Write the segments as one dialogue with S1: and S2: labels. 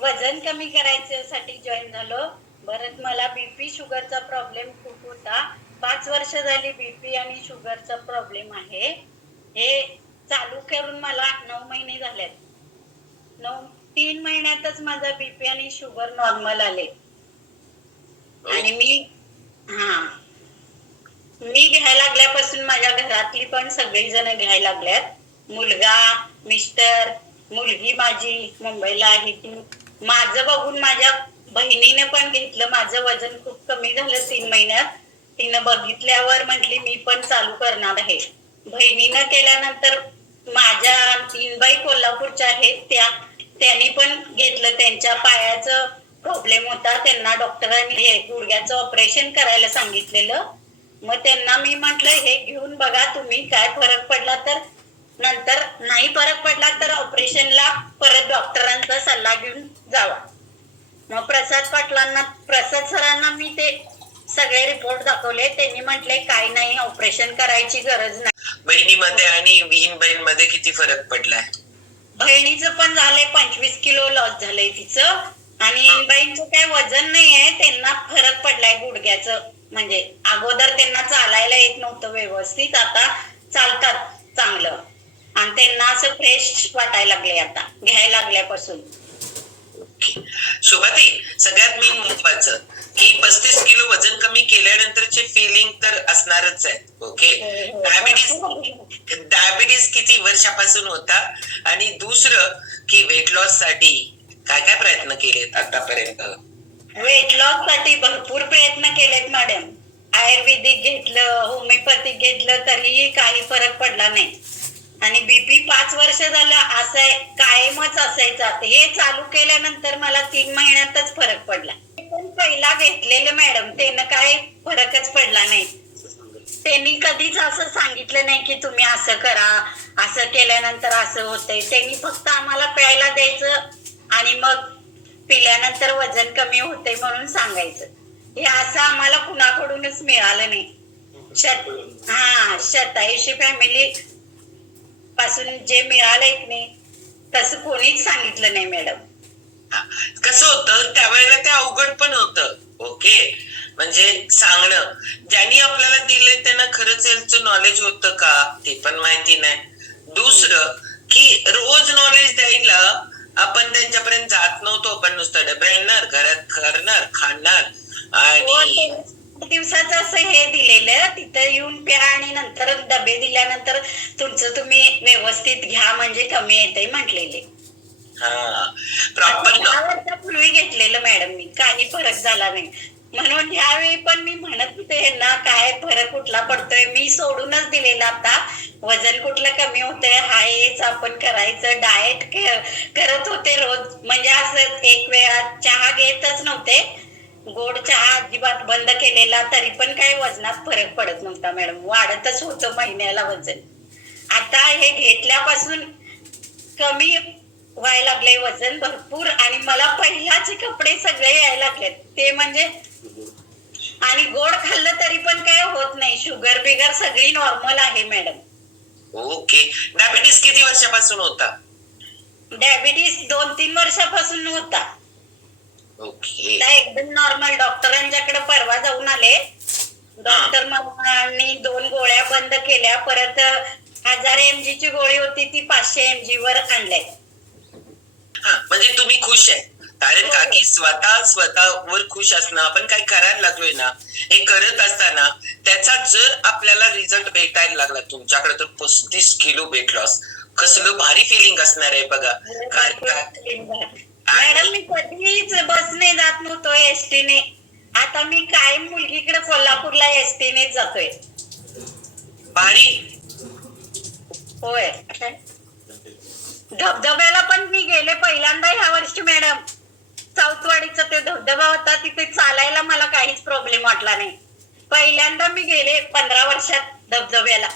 S1: वजन कमी करायच्यासाठी जॉईन झालो. परत मला बीपी शुगरचा प्रॉब्लेम खूप होता. पाच वर्ष झाली बीपी आणि शुगरचा प्रॉब्लेम आहे. हे चालू करून मला नऊ महिने झालेत. नऊ तीन महिन्यातच माझा बीपी आणि शुगर नॉर्मल आले. आणि मी हा. मी घ्यायला लागल्यापासून माझ्या घरातली पण सगळी जण घ्यायला लागल्यात. मुलगा मिस्टर मुलगी माझी मुंबईला आहे ती माझं बघून माझ्या बहिणीने पण घेतलं. माझं वजन खूप कमी झालं तीन महिन्यात. तिनं बघितल्यावर म्हटली मी पण चालू करणार आहे. बहिणीनं केल्यानंतर माझ्या तीन बाई कोल्हापूरच्या आहेत. त्या त्यांनी पण घेतलं. त्यांच्या पायाचं प्रॉब्लेम होता. त्यांना डॉक्टरांनी गुडघ्याचं ऑपरेशन करायला सांगितलेलं. मग त्यांना मी म्हटलं हे घेऊन बघा तुम्ही काय फरक पडला तर. नंतर नाही फरक पडला तर ऑपरेशनला परत डॉक्टरांचा सल्ला घेऊन जावा. मग प्रसाद पाटलांना प्रसाद सरांना मी ते सगळे रिपोर्ट दाखवले. त्यांनी म्हटले काही नाही ऑपरेशन करायची गरज नाही.
S2: बहिणीमध्ये आणि विहीन बहीणमध्ये किती फरक पडलाय?
S1: बहिणीचं पण झालंय पंचवीस किलो लॉस झालंय तिचं. आणि बहिणीचं काय वजन नाही आहे त्यांना फरक पडलाय गुडघ्याचं. म्हणजे अगोदर त्यांना चालायला येत नव्हतं व्यवस्थित आता चालतात चांगलं. आणि त्यांना असं फ्रेश वाटायला लागले आता घ्यायला लागल्यापासून.
S2: शोभाताई सगळ्यात मेन महत्वाचं की पस्तीस किलो वजन कमी केल्यानंतरचे फिलिंग तर असणारच आहे ओके डायबिटीस डायबिटीस किती वर्षापासून होता? आणि दुसरं की वेट लॉससाठी काय काय प्रयत्न केलेत आतापर्यंत?
S1: वेट लॉससाठी भरपूर प्रयत्न केलेत मॅडम आयुर्वेदिक घेतलं होमिओपॅथिक घेतलं तरीही काही फरक पडला नाही. आणि बीपी पाच वर्ष झालं असं कायमच असायचा. हे चालू केल्यानंतर मला तीन महिन्यातच फरक पडला. पण पहिला घेतलेलं मॅडम त्यानं काय फरकच पडला नाही. त्यांनी कधीच असं सांगितलं नाही की तुम्ही असं करा असं केल्यानंतर असं होतंय. त्यांनी फक्त आम्हाला प्यायला द्यायचं आणि मग पिल्यानंतर वजन कमी होते म्हणून सांगायचं. हे असं आम्हाला कुणाकडूनच मिळालं नाही. शत हा शतायुषी फॅमिली पासून जे मिळालंय की नाही तसं कोणीच सांगितलं नाही मॅडम.
S2: हा. कसं होतं त्यावेळेला ते अवघड पण होतं ओके? म्हणजे सांगणं ज्यांनी आपल्याला दिलंय त्यांना खरंच याचं नॉलेज होतं का? ते पण माहिती नाही. दुसरं की रोज नॉलेज द्यायला आपण त्यांच्यापर्यंत जात नव्हतो आपण नुसतं डबे आणणार घरात करणार खाणार
S1: हो,
S2: आणि
S1: ते दिवसाचं असं हे दिलेलं तिथं येऊन प्या आणि नंतर डबे दिल्यानंतर तुमचं तुम्ही व्यवस्थित घ्या म्हणजे कमी येते म्हटलेले.
S2: हा
S1: दहा वर्षापूर्वी घेतलेलं मॅडम मी काही फरक झाला नाही. म्हणून ह्यावेळी पण मी म्हणत होते यांना काय फरक कुठला पडतोय? मी सोडूनच दिलेला आता. वजन कुठलं कमी होतंय हा हेच आपण करायचं डाएट करत होते रोज. म्हणजे असं एक वेळा चहा घेतच नव्हते. गोड चहा अजिबात बंद केलेला तरी पण काही वजनात फरक पडत नव्हता मॅडम. वाढतच होतं महिन्याला वजन. आता हे घेतल्यापासून कमी व्हायला लागले वजन भरपूर आणि मला पहिलाचे कपडे सगळे यायला लागलेत. ते म्हणजे आणि गोड खाल्लं तरी पण काय होत नाही. शुगर बिगर सगळी नॉर्मल आहे मॅडम.
S2: ओके. डायबिटीस किती वर्षापासून होता?
S1: डायबिटीस दोन तीन वर्षापासून होता.
S2: ओके.
S1: एकदम नॉर्मल डॉक्टरांच्याकडे परवा जाऊन आले. डॉक्टर दोन गोळ्या बंद केल्या. परत हजार एम ची गोळी होती ती पाचशे एम जी वर आणल्या.
S2: हा म्हणजे तुम्ही खुश आहे. कारण का की स्वतः स्वतःवर खुश असणं आपण काय करायला लागलोय ना हे करत असताना त्याचा जर आपल्याला रिझल्ट भेटायला लागला तुमच्याकडे तर पस्तीस किलो वेट लॉस कसलं भारी फिलिंग असणार आहे बघा. कारण
S1: मॅडम मी कधीच बसने जात नव्हतो एसटीने आता मी कायम मुलगीकडे कोल्हापूरला एसटीने जातोय.
S2: भारी.
S1: होय. धबधब्याला पण मी गेले पहिल्यांदा ह्या वर्षी मॅडम. साऊथवाडीचा ते धबधबा होता तिथे चालायला मला काहीच प्रॉब्लेम वाटला नाही. पहिल्यांदा मी गेले पंधरा वर्षात धबधब्याला.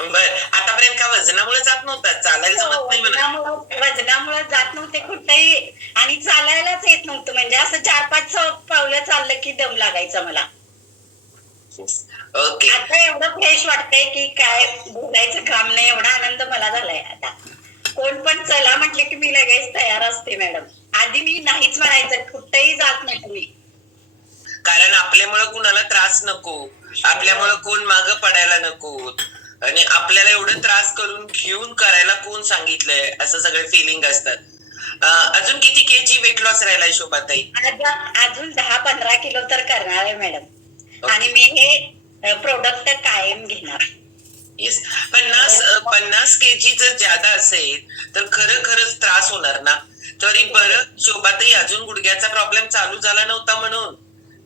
S2: बर. आतापर्यंत का वजनामुळे जात नव्हता? चालायला जमत नाही म्हणा.
S1: वजनामुळं वजनामुळं जात नव्हते कुठेही. आणि चालायलाच येत नव्हतं. म्हणजे असं चार पाच पावलं चाललं की दम लागायचा मला.
S2: ओके
S1: आता एवढं फ्रेश वाटतंय की काय बोलायचं काम नाही. एवढा आनंद मला झालाय आता. कोण पण चला म्हटले की मी लगेच तयार असते मॅडम. आधी मी नाहीच म्हणायचं. कुठेही जात नाही तुम्ही.
S2: कारण आपल्यामुळं कुणाला त्रास नको. आपल्यामुळं कोण माग पडायला नको. आणि आपल्याला एवढं त्रास करून घेऊन करायला कोण सांगितलंय? असं सगळे फिलिंग असतात. अजून किती केजी वेट लॉस राहिलाय शोभाताई
S1: अजून दहा पंधरा किलो तर करणार आहे मॅडम. आणि मी हे प्रोडक्ट कायम घेणार.
S2: येस पन्नास पन्नास केजी जर ज्यादा असेल तर खरं खरंच त्रास होणार ना? तरी बरं शोभाताई अजून गुडघ्याचा प्रॉब्लेम चालू झाला नव्हता म्हणून.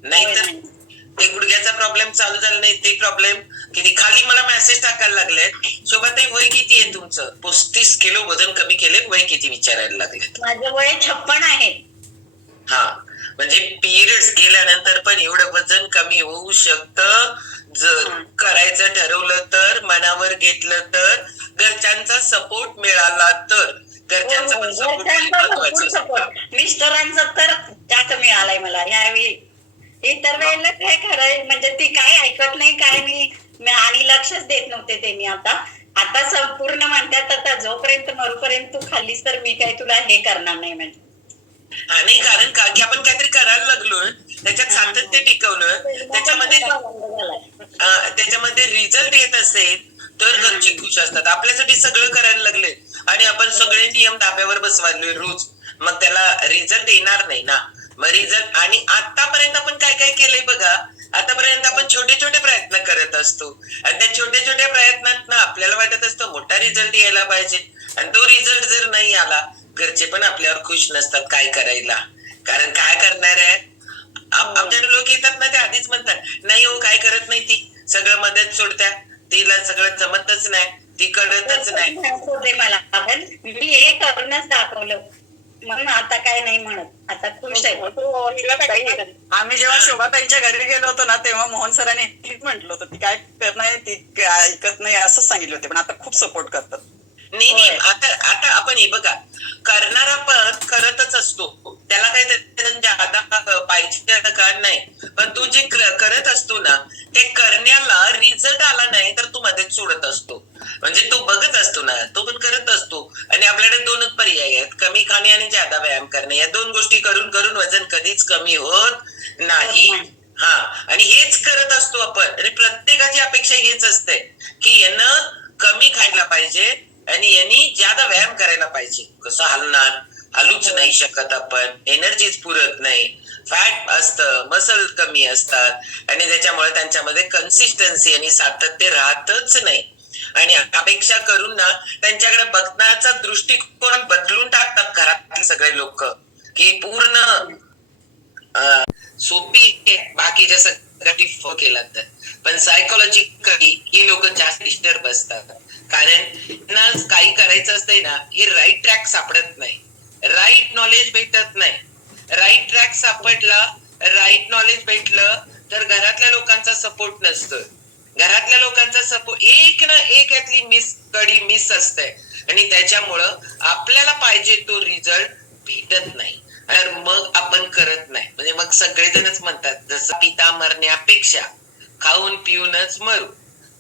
S2: नाहीतर
S1: होय,
S2: ते गुडघ्याचा प्रॉब्लेम चालू झाला नाही ते प्रॉब्लेम किती खाली मला मेसेज टाकायला लागले शोभाताई वय किती आहे तुमचं? पस्तीस किलो वजन कमी केले वय किती विचारायला लागले?
S1: माझं वय छप्पन आहे.
S2: हा. म्हणजे पिरियड्स गेल्यानंतर पण एवढं वजन कमी होऊ शकतं. जर
S1: हा.
S2: करायचं ठरवलं तर मनावर घेतलं तर घरच्यांचा सपोर्ट मिळाला तर. घरच्यांचा पण सपोर्ट
S1: हो, सपोर्ट मिस्टरांचा तर जास्त मिळालाय मला. यावेळी इतर वेळेला काय खरंय म्हणजे ती काय ऐकत नाही काय मी- आणि लक्षच देत नव्हते ते मी आता. आता संपूर्ण म्हणतात आता जोपर्यंत मरूपर्यंत तू खाल्लीस तर मी काय तुला हे करणार नाही म्हणजे
S2: नाही कारण का? की आपण काहीतरी करायला लागलो. त्याच्यात सातत्य टिकवलं. त्याच्यामध्ये त्याच्यामध्ये रिझल्ट येत असेल तर घरचे खुश असतात. आपल्यासाठी सगळं करायला लागले. आणि आपण सगळे नियम धाब्यावर बसवायलोय रोज. मग त्याला रिझल्ट येणार नाही ना. रिझल्ट आणि आतापर्यंत आपण काय काय केलंय बघा आतापर्यंत आपण छोटे छोटे प्रयत्न करत असतो. आणि त्या छोट्या छोट्या प्रयत्नात ना आपल्याला वाटत असतं मोठा रिझल्ट यायला पाहिजे. आणि तो रिझल्ट जर नाही आला घरचे पण आपल्यावर खुश नसतात काय करायला. कारण काय करणार आहे? आप- आमच्याकडे लोक येतात ना ते आधीच म्हणतात नाही हो काय करत नाही ती. सगळं मदत सोडत्या. तिला सगळं जमतच नाही. ती कळतच नाही.
S1: मला. मी हे करूनच दाखवलं. म्हणून आता काय नाही म्हणत. आता खुश आहे.
S3: ताई, आम्ही जेव्हा शोभाताईंच्या घरी गेलो होतो ना तेव्हा मोहन सरांनी म्हटलं होतं ती काय करणार ती ऐकत नाही असं सांगितलं होते. पण आता खूप सपोर्ट करतात.
S2: नाही नाही. आता आता आपण हे बघा. करणारा पण करतच असतो. त्याला काही त्याच्यात जादा पाहिजे का नाही. पण तू जे कर- करत असतो ना ते करण्याला रिझल्ट आला नाही तर तू मध्येच सोडत असतो. म्हणजे तो बघत असतो ना तो पण करत असतो. आणि आपल्याकडे दोनच पर्याय आहेत. कमी खाणे आणि जादा व्यायाम करणे. या दोन गोष्टी करून करून वजन कधीच कमी होत नाही. हा. आणि हेच करत असतो आपण. आणि प्रत्येकाची अपेक्षा हेच असते की यानं कमी खायला पाहिजे आणि यांनी ज्यादा व्यायाम करायला पाहिजे. कसं हलणार? हलूच नाही शकत आपण. एनर्जीच पुरत नाही. फॅट असतं मसल कमी असतात. आणि त्याच्यामुळे त्यांच्यामध्ये कन्सिस्टन्सी आणि सातत्य राहतच नाही. आणि अपेक्षा करून ना त्यांच्याकडे बघण्याचा दृष्टिकोन बदलून टाकतात घरातले सगळे लोक. की पूर्ण सोपी बाकीच्या सगळ्या फो केला तर. पण सायकोलॉजिकली ही लोक जास्त डिस्टर्ब असतात कारण ना काही करायचं असतंय ना हे राईट ट्रॅक सापडत नाही. राईट नॉलेज भेटत नाही. राईट ट्रॅक सापडला राईट नॉलेज भेटलं तर घरातल्या लोकांचा सपोर्ट नसतोय. घरातल्या की ना एक यातली मिस कडी मिस असते. आणि त्याच्यामुळं आपल्याला पाहिजे तो रिझल्ट भेटत नाही. तर मग आपण करत नाही. म्हणजे मग सगळेजणच म्हणतात जसं पिता मरण्यापेक्षा खाऊन पिऊनच मरू.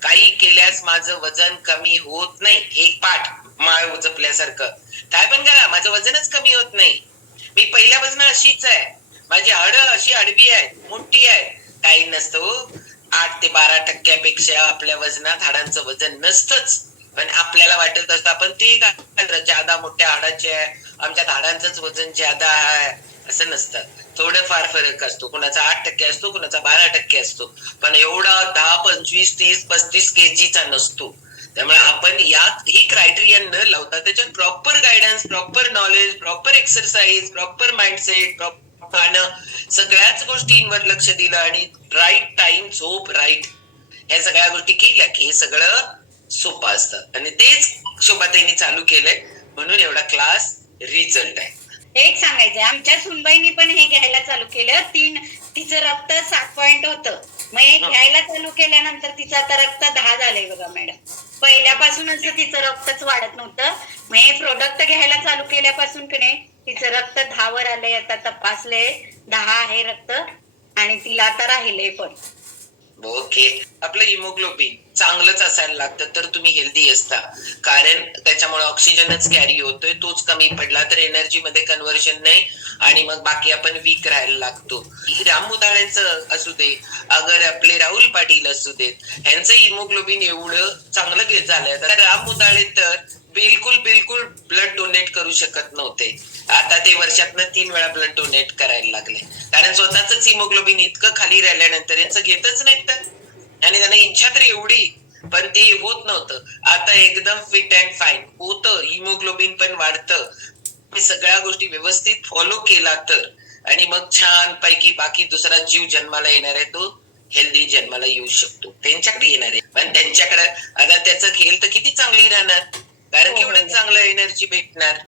S2: काही केल्यास माझं वजन कमी होत नाही. हे पाठ माळ उचपल्यासारखं. काय पण करा माझं वजनच कमी होत नाही. मी पहिल्यापासून अशीच आहे. माझी हाडं अशी आडवी आहे मोठी आहे काही नसतं हो. आठ ते बारा टक्क्यापेक्षा आपल्या वजनात हाडांचं वजन नसतंच. पण आपल्याला वाटत असतं आपण ते काय जादा मोठ्या हाडाचे आहे आमच्यात हाडांचंच वजन ज्यादा आहे असं नसतं. थोडं फार फरक असतो. कुणाचा आठ टक्के असतो कुणाचा बारा टक्के असतो. पण एवढा दहा पंचवीस तीस पस्तीस केजीचा नसतो. त्यामुळे आपण या ही क्रायटेरिया न लावता त्याच्यात proper guidance proper knowledge proper exercise proper mindset proper सगळ्याच गोष्टींवर लक्ष दिलं आणि राईट टाइम झोप राईट ह्या सगळ्या गोष्टी केल्या की हे सगळं सोपं असतं. आणि तेच शोभाताईंनी चालू केलंय. म्हणून एवढा क्लास रिझल्ट आहे.
S1: एक सांगायचंय. आमच्या सुनबाईनी पण हे घ्यायला चालू केलं. तीन तिचं रक्त सात पॉइंट होतं. मग हे
S2: हा.
S1: घ्यायला चालू केल्यानंतर तिचं आता रक्त दहा झालंय बघा मॅडम पहिल्यापासूनच तिचं रक्तच वाढत नव्हतं. मग हे प्रोडक्ट घ्यायला चालू केल्यापासून की नाही तिचं रक्त दहावर आलंय आता तपासले. दहा आहे रक्त आणि तिला आता राहिलंय पण.
S2: ओके. आपलं हिमोग्लोबिन चांगलंच असायला लागतं तर तुम्ही हेल्दी असता. कारण त्याच्यामुळे ऑक्सिजनच कॅरी होतोय तोच कमी पडला तर एनर्जी मध्ये कन्व्हर्शन नाही आणि मग बाकी आपण वीक राहायला लागतो. रामउदाळ्यांचं असू दे अगर आपले राहुल पाटील असू देत ह्यांचं हिमोग्लोबिन एवढं चांगलं घेत झालंय. तर राम तर बिलकुल बिलकुल ब्लड डोनेट करू शकत नव्हते. आता ते वर्षातनं तीन वेळा ब्लड डोनेट करायला लागले. कारण स्वतःच हिमोग्लोबिन इतकं खाली राहिल्यानंतर यांचं घेतच नाहीत तर. आणि त्यांना इच्छा तर एवढी पण ते होत नव्हतं. आता एकदम फिट अँड फाईन होतं हिमोग्लोबिन पण वाढतं. सगळ्या गोष्टी व्यवस्थित फॉलो केला तर. आणि मग छान पैकी बाकी दुसरा जीव जन्माला येणार आहे तो हेल्दी जन्माला येऊ शकतो. त्यांच्याकडे येणार आहे. पण त्यांच्याकडे आता त्याचं खेळ तर किती चांगली राहणार? कारण
S1: हो,
S2: केवढं
S1: हो.
S2: चांगलं एनर्जी भेटणार